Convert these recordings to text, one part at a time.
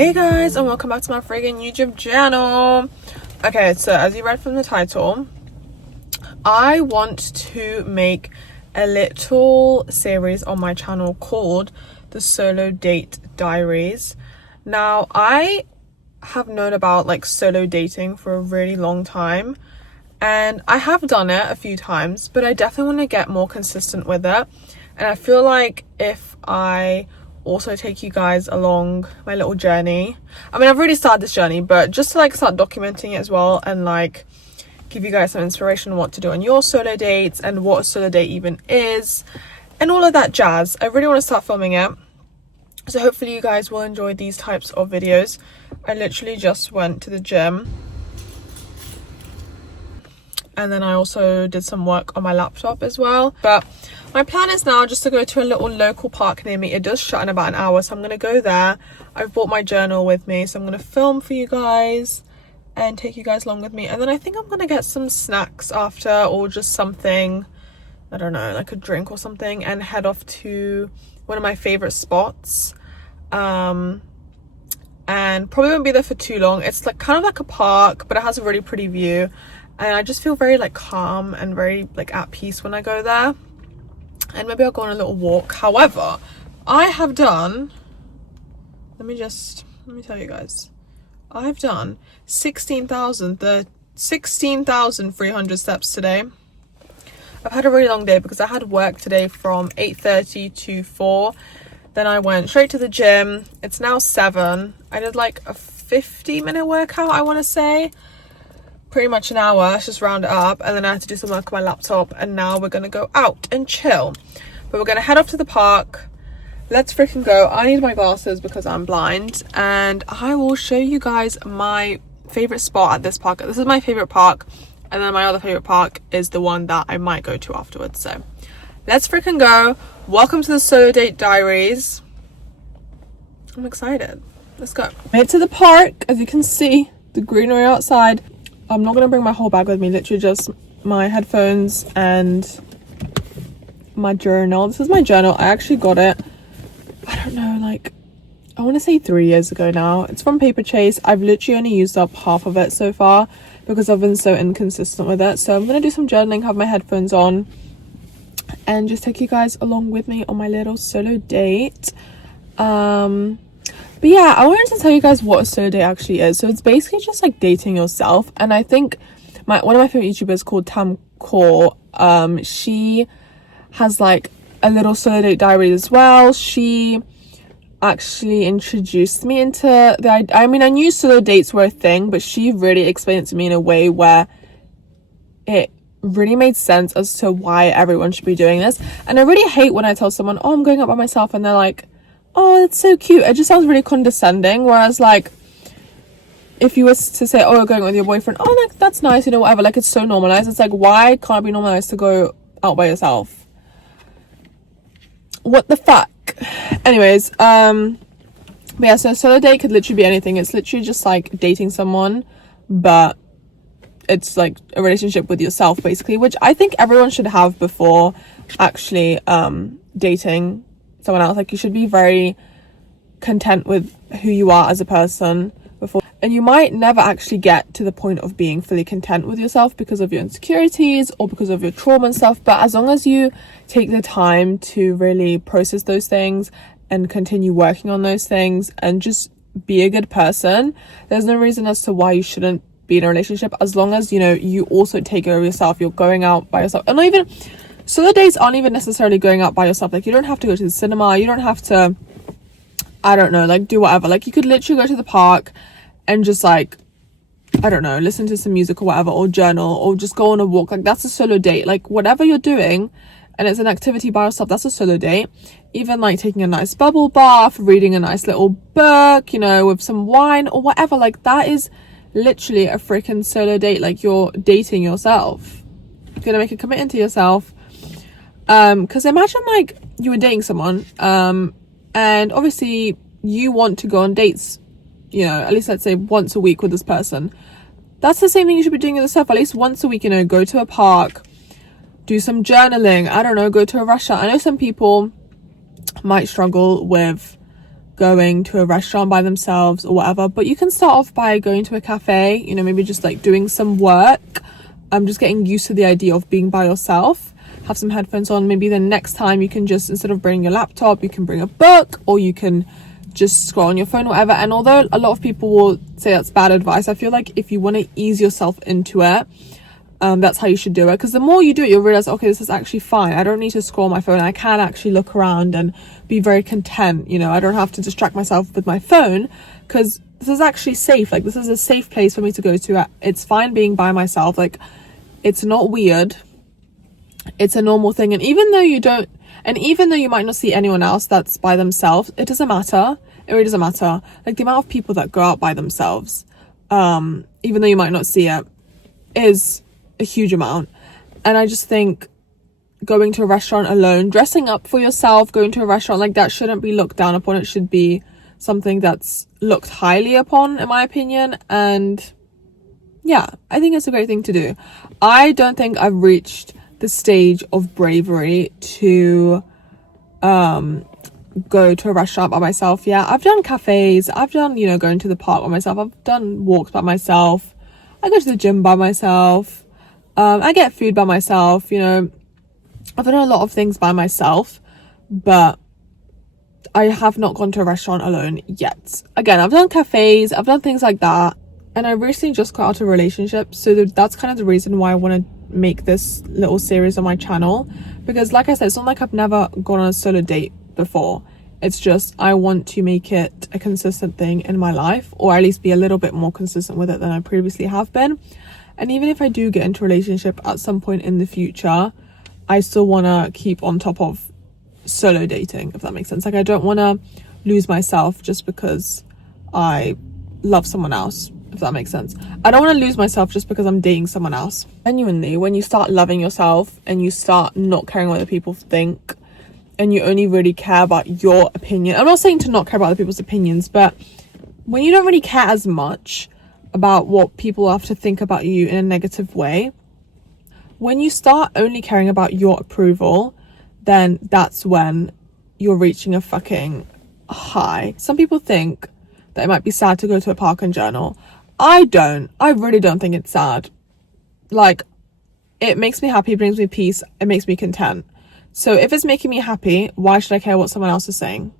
Hey guys, and welcome back to my friggin' YouTube channel. Okay, so as you read from the title, I want to make a little series on my channel called the Solo Date Diaries. Now, I have known about like solo dating for a really long time, and I have done it a few times, but I definitely want to get more consistent with it. And I feel like if I also take you guys along my little journey, I mean, I've already started this journey, but just to like start documenting it as well, and like give you guys some inspiration on what to do on your solo dates and what a solo date even is and all of that jazz. I really want to start filming it, so hopefully you guys will enjoy these types of videos. I literally just went to the gym, and then I also did some work on my laptop as well. But my plan is now just to go to a little local park near me. It does shut in about an hour, so I'm going to go there. I've brought my journal with me, so I'm going to film for you guys and take you guys along with me. And then I think I'm going to get some snacks after, or just something, I don't know, like a drink or something, and head off to one of my favorite spots. And probably won't be there for too long. It's like kind of like a park, but it has a really pretty view, and I just feel very like calm and very like at peace when I go there. And maybe I'll go on a little walk. However, I have done, let me tell you guys, I've done 16,300 steps today. I've had a really long day because I had work today from 8:30 to 4. Then I went straight to the gym. It's now 7. I did like a 50-minute workout, I want to say. Pretty much an hour, let's just round it up. And then I had to do some work on my laptop. And now we're going to go out and chill. But we're going to head off to the park. Let's freaking go. I need my glasses because I'm blind. And I will show you guys my favorite spot at this park. This is my favorite park. And then my other favorite park is the one that I might go to afterwards. So let's freaking go. Welcome to the Solo Date Diaries. I'm excited. Let's go. Made it to the park. As you can see, the greenery outside. I'm not going to bring my whole bag with me. Literally just my headphones and my journal. This is my journal. I actually got it, I don't know, like, I want to say 3 years ago now. It's from Paper Chase. I've literally only used up half of it so far because I've been so inconsistent with it. So I'm going to do some journaling, have my headphones on, and just take you guys along with me on my little solo date. But yeah, I wanted to tell you guys what a solo date actually is. So it's basically just like dating yourself. And I think one of my favorite YouTubers called Tam Core, she has like a little solo date diary as well. She actually introduced me into I mean, I knew solo dates were a thing, but she really explained it to me in a way where it really made sense as to why everyone should be doing this. And I really hate when I tell someone, oh, I'm going out by myself, and they're like, oh, that's so cute. It just sounds really condescending. Whereas like if you were to say, oh, you're going with your boyfriend, oh, like that's nice, you know, whatever, like it's so normalized. It's like, why can't it be normalized to go out by yourself? What the fuck? Anyways, but yeah, so a solo date could literally be anything. It's literally just like dating someone, but it's like a relationship with yourself basically, which I think everyone should have before actually dating someone else. Like, you should be very content with who you are as a person before, and you might never actually get to the point of being fully content with yourself because of your insecurities or because of your trauma and stuff. But as long as you take the time to really process those things and continue working on those things and just be a good person, there's no reason as to why you shouldn't be in a relationship, as long as, you know, you also take care of yourself. You're going out by yourself, and not even solo dates aren't even necessarily going out by yourself. Like, you don't have to go to the cinema, you don't have to, I don't know, like do whatever. Like, you could literally go to the park and just like, I don't know, listen to some music or whatever, or journal, or just go on a walk. Like, that's a solo date. Like, whatever you're doing and it's an activity by yourself, that's a solo date. Even like taking a nice bubble bath, reading a nice little book, you know, with some wine or whatever, like that is literally a freaking solo date. Like, you're dating yourself. You're gonna make a commitment to yourself. Because imagine like you were dating someone, and obviously you want to go on dates, you know, at least let's say once a week with this person. That's the same thing you should be doing with yourself. At least once a week, you know, go to a park, do some journaling, I don't know, go to a restaurant. I know some people might struggle with going to a restaurant by themselves or whatever, but you can start off by going to a cafe, you know, maybe just like doing some work. Just getting used to the idea of being by yourself. Have some headphones on. Maybe the next time you can just, instead of bringing your laptop, you can bring a book, or you can just scroll on your phone, whatever. And although a lot of people will say that's bad advice, I feel like if you want to ease yourself into it, that's how you should do it. Because the more you do it, you'll realize, okay, this is actually fine. I don't need to scroll my phone. I can actually look around and be very content. You know, I don't have to distract myself with my phone, because this is actually safe. Like, this is a safe place for me to go to. It's fine being by myself. Like, it's not weird. It's a normal thing. And even though you might not see anyone else that's by themselves, it doesn't matter. It really doesn't matter. Like, the amount of people that go out by themselves, even though you might not see it, is a huge amount. And I just think going to a restaurant alone, dressing up for yourself, going to a restaurant like that shouldn't be looked down upon. It should be something that's looked highly upon, in my opinion. And yeah, I think it's a great thing to do. I don't think I've reached the stage of bravery to go to a restaurant by myself yet. I've done cafes, I've done, you know, going to the park by myself, I've done walks by myself, I go to the gym by myself, I get food by myself, you know, I've done a lot of things by myself, but I have not gone to a restaurant alone yet. Again, I've done cafes, I've done things like that, and I recently just got out of a relationship, so that's kind of the reason why I want to make this little series on my channel, because like I said, it's not like I've never gone on a solo date before. It's just I want to make it a consistent thing in my life, or at least be a little bit more consistent with it than I previously have been. And even if I do get into a relationship at some point in the future, I still want to keep on top of solo dating, if that makes sense. Like, I don't want to lose myself just because I love someone else, if that makes sense. I don't want to lose myself just because I'm dating someone else. Genuinely, when you start loving yourself and you start not caring what other people think, and you only really care about your opinion, I'm not saying to not care about other people's opinions, but when you don't really care as much about what people have to think about you in a negative way, when you start only caring about your approval, then that's when you're reaching a fucking high. Some people think that it might be sad to go to a park and journal. I really don't think it's sad. Like, it makes me happy, it brings me peace, it makes me content. So if it's making me happy, why should I care what someone else is saying?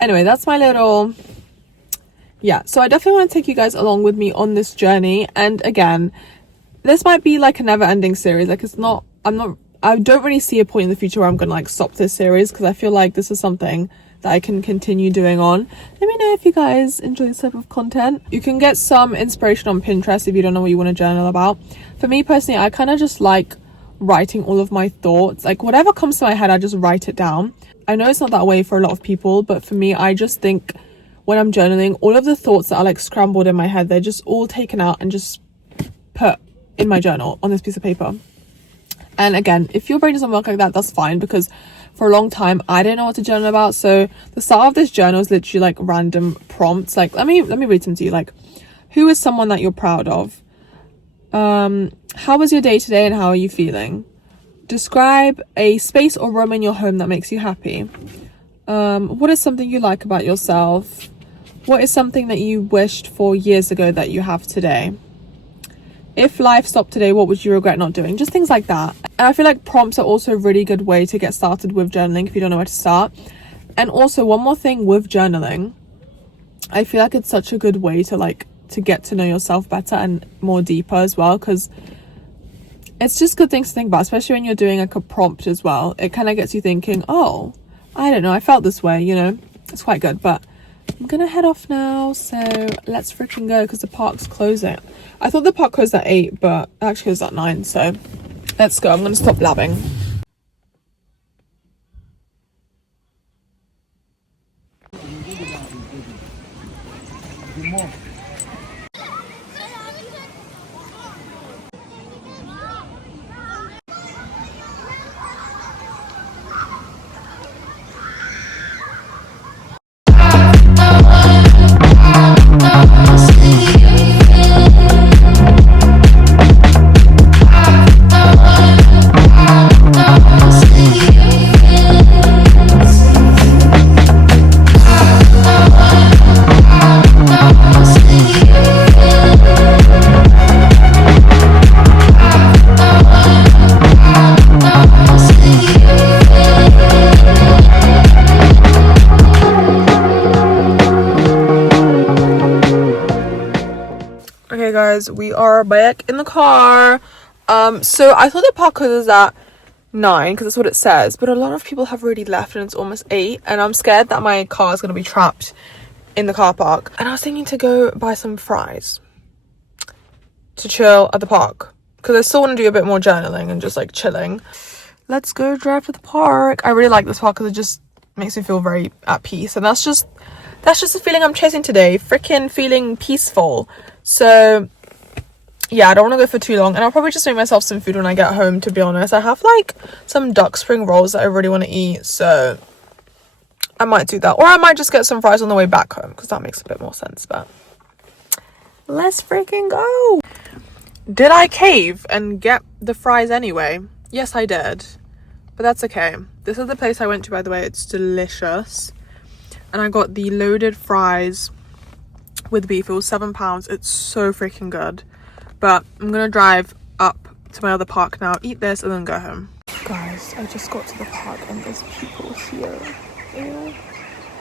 Anyway, that's my little, yeah. So I definitely want to take you guys along with me on this journey. And again, this might be like a never ending series. Like, I don't really see a point in the future where I'm gonna like stop this series, because I feel like this is something that I can continue doing on. Let me know if you guys enjoy this type of content. You can get some inspiration on Pinterest if you don't know what you want to journal about. For me personally, I kind of just like writing all of my thoughts. Like, whatever comes to my head, I just write it down. I know it's not that way for a lot of people, but for me, I just think when I'm journaling, all of the thoughts that are like scrambled in my head, they're just all taken out and just put in my journal on this piece of paper. And again, if your brain doesn't work like that, that's fine, because for a long time I didn't know what to journal about. So the start of this journal is literally like random prompts. Like, let me read some to you. Like, who is someone that you're proud of? How was your day today and how are you feeling? Describe a space or room in your home that makes you happy. What is something you like about yourself? What is something that you wished for years ago that you have today? If life stopped today, what would you regret not doing? Just things like that. And I feel like prompts are also a really good way to get started with journaling if you don't know where to start. And also, one more thing with journaling, I feel like it's such a good way to get to know yourself better and more deeper as well, because it's just good things to think about, especially when you're doing like a prompt as well. It kind of gets you thinking, oh, I don't know, I felt this way, you know. It's quite good. But I'm gonna head off now, so let's freaking go, because the park's closing. I thought the park closed at 8, but it actually closed at 9, so let's go. I'm gonna stop blabbing. guys, we are back in the car. So I thought the park was at 9 because that's what it says, but a lot of people have already left and it's almost 8, and I'm scared that my car is going to be trapped in the car park. And I was thinking to go buy some fries to chill at the park because I still want to do a bit more journaling and just like chilling. Let's go drive to the park. I really like this park because it just makes me feel very at peace, and that's just the feeling I'm chasing today. Freaking feeling peaceful. So yeah, I don't want to go for too long, and I'll probably just make myself some food when I get home, to be honest. I have like some duck spring rolls that I really want to eat, so I might do that, or I might just get some fries on the way back home because that makes a bit more sense. But let's freaking go. Did I cave and get the fries anyway? Yes, I did, but that's okay. This is the place I went to, by the way. It's delicious. And I got the loaded fries with beef. It was £7. It's so freaking good. But I'm gonna drive up to my other park now, eat this, and then go home. Guys, I just got to the park and there's people here. Ew.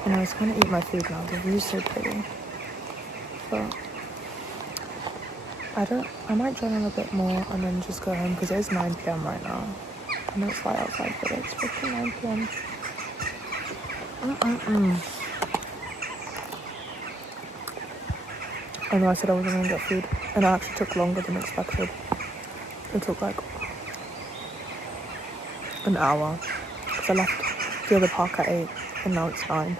And I was gonna eat my food now. The view's so pretty. But I might journal a bit more and then just go home because it is 9 p.m. right now. I know it's light outside, but it's freaking 9 p.m. I know I said I wasn't gonna get food, and it actually took longer than expected. It took like an hour because I left the other park at 8 and now it's 9.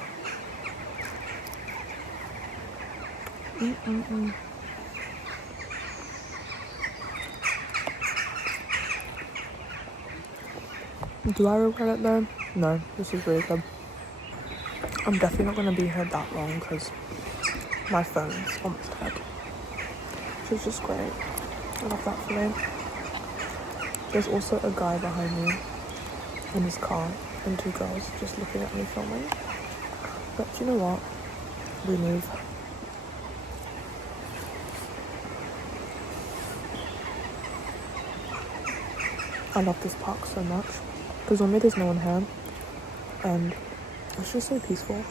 Do I regret it though? No, this is really good. I'm definitely not going to be here that long because my phone's almost dead. Which is just great. I love that for me. There's also a guy behind me in his car and 2 girls just looking at me filming. But you know what? We move. I love this park so much because normally there's no one here and it's just so peaceful.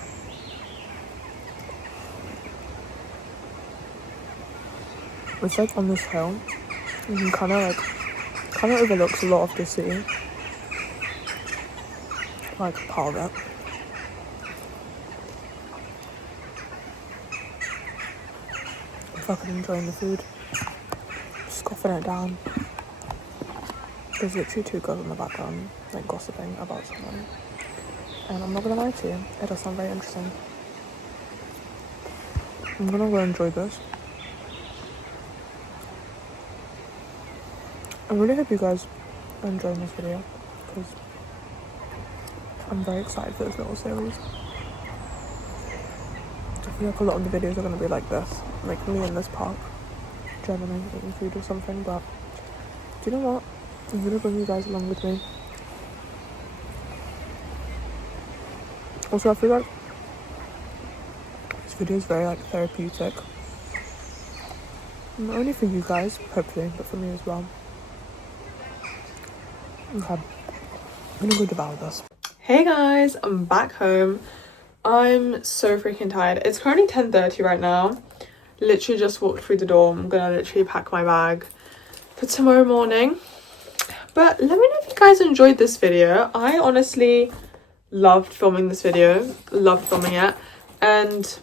It's like on this hill and you kind of overlooks a lot of the city, like part of it. I'm fucking enjoying the food, scoffing it down. There's literally 2 girls in the background like gossiping about someone, and I'm not gonna lie to you, it does sound very interesting. I'm gonna go enjoy this. I really hope you guys are enjoying this video because I'm very excited for this little series. I feel like a lot of the videos are going to be like this, like me in this park, journaling, eating food or something, but do you know what? I'm going to bring you guys along with me. Also, I feel like this video is very like therapeutic. Not only for you guys, hopefully, but for me as well. Okay, I'm gonna go devour this. Hey guys, I'm back home. I'm so freaking tired. It's currently 10:30 right now. Literally just walked through the door. I'm gonna literally pack my bag for tomorrow morning. But let me know if you guys enjoyed this video. I honestly loved filming this video. Loved filming it. And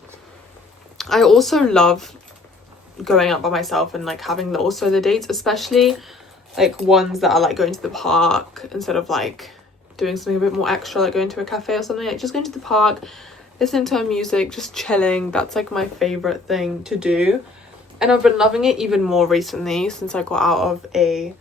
I also love going out by myself and like having little solo dates, especially like ones that are like going to the park instead of like doing something a bit more extra, like going to a cafe or something. Like just going to the park, listening to music, just chilling. That's like my favorite thing to do, and I've been loving it even more recently since I got out of a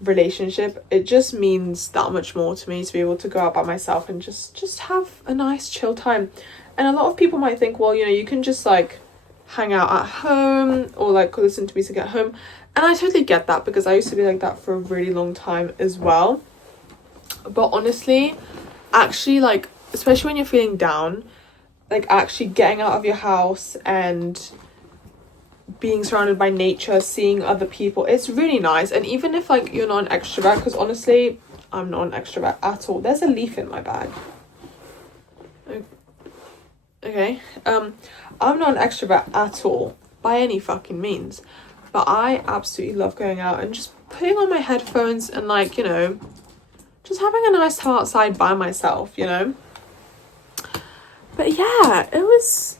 relationship. It just means that much more to me to be able to go out by myself and just have a nice chill time. And a lot of people might think, well, you know, you can just like hang out at home or like listen to music at home, and I totally get that because I used to be like that for a really long time as well. But honestly, actually, like, especially when you're feeling down, like actually getting out of your house and being surrounded by nature, seeing other people, it's really nice. And even if like you're not an extrovert, because honestly I'm not an extrovert at all. There's a leaf in my bag. Okay, I'm not an extrovert at all by any fucking means, But I absolutely love going out and just putting on my headphones and like, you know, just having a nice time outside by myself, you know. But yeah, it was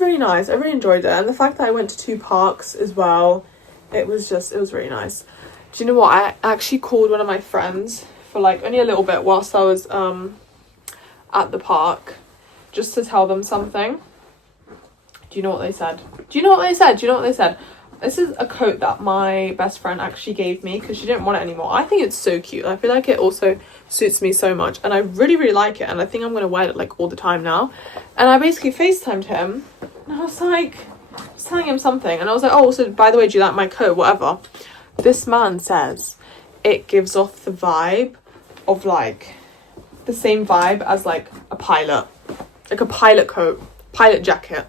really nice. I really enjoyed it. And the fact that I went to 2 parks as well, it was really nice. Do you know what? I actually called one of my friends for like only a little bit whilst I was at the park, just to tell them something. Do you know what they said? This is a coat that my best friend actually gave me because she didn't want it anymore. I think it's so cute. I feel like it also suits me so much, and I really, really like it, and I think I'm gonna wear it like all the time now. And I basically FaceTimed him, and I was like, telling him something, and I was like, oh, so by the way, do you like my coat? Whatever. This man says it gives off the vibe of like the same vibe as like a pilot, like a pilot coat, pilot jacket.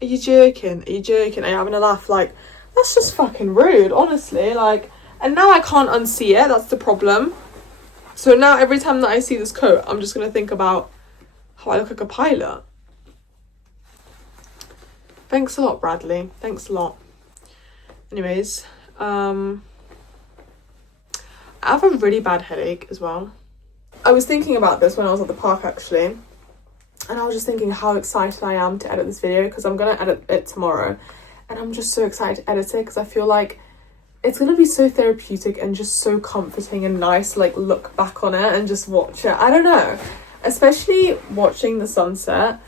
Are you joking? Are you having a laugh? Like, that's just fucking rude, honestly. Like, and now I can't unsee it. That's the problem. So now every time that I see this coat, I'm just gonna think about how I look like a pilot. Thanks a lot, Bradley. Thanks a lot. Anyways, I have a really bad headache as well. I was thinking about this when I was at the park actually, and I was just thinking how excited I am to edit this video because I'm gonna edit it tomorrow, and I'm just so excited to edit it because I feel like it's gonna be so therapeutic and just so comforting and nice to like look back on it and just watch it. I don't know, especially watching the sunset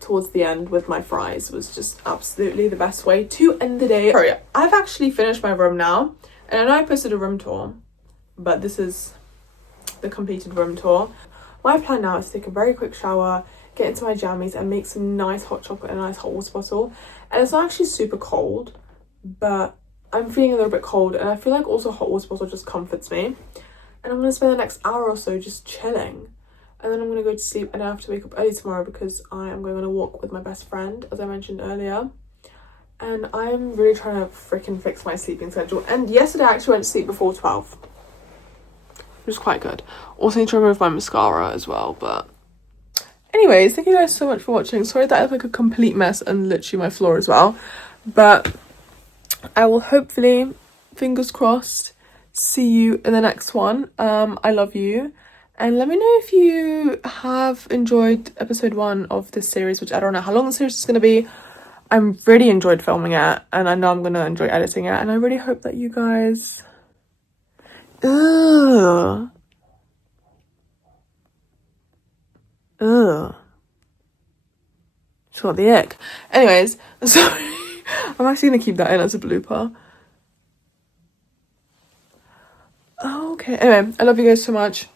towards the end with my fries was just absolutely the best way to end the day. Sorry, I've actually finished my room now, and I know I posted a room tour, but this is the completed room tour. My plan now is to take a very quick shower, get into my jammies, and make some nice hot chocolate in a nice hot water bottle. And it's not actually super cold, but I'm feeling a little bit cold, and I feel like also hot water bottle just comforts me. And I'm going to spend the next hour or so just chilling. And then I'm going to go to sleep, and I have to wake up early tomorrow because I am going on a walk with my best friend, as I mentioned earlier. And I am really trying to freaking fix my sleeping schedule. And yesterday I actually went to sleep before 12. Which was quite good. Also need to remove my mascara as well, but... Anyways, thank you guys so much for watching. Sorry that I look like a complete mess and literally my floor as well. But I will hopefully, fingers crossed, see you in the next one. I love you. And let me know if you have enjoyed episode 1 of this series, which I don't know how long the series is going to be. I'm really enjoyed filming it, and I know I'm going to enjoy editing it, and I really hope that you guys... Ugh. Just got the ick. Anyways, sorry. I'm actually going to keep that in as a blooper. Okay, anyway, I love you guys so much.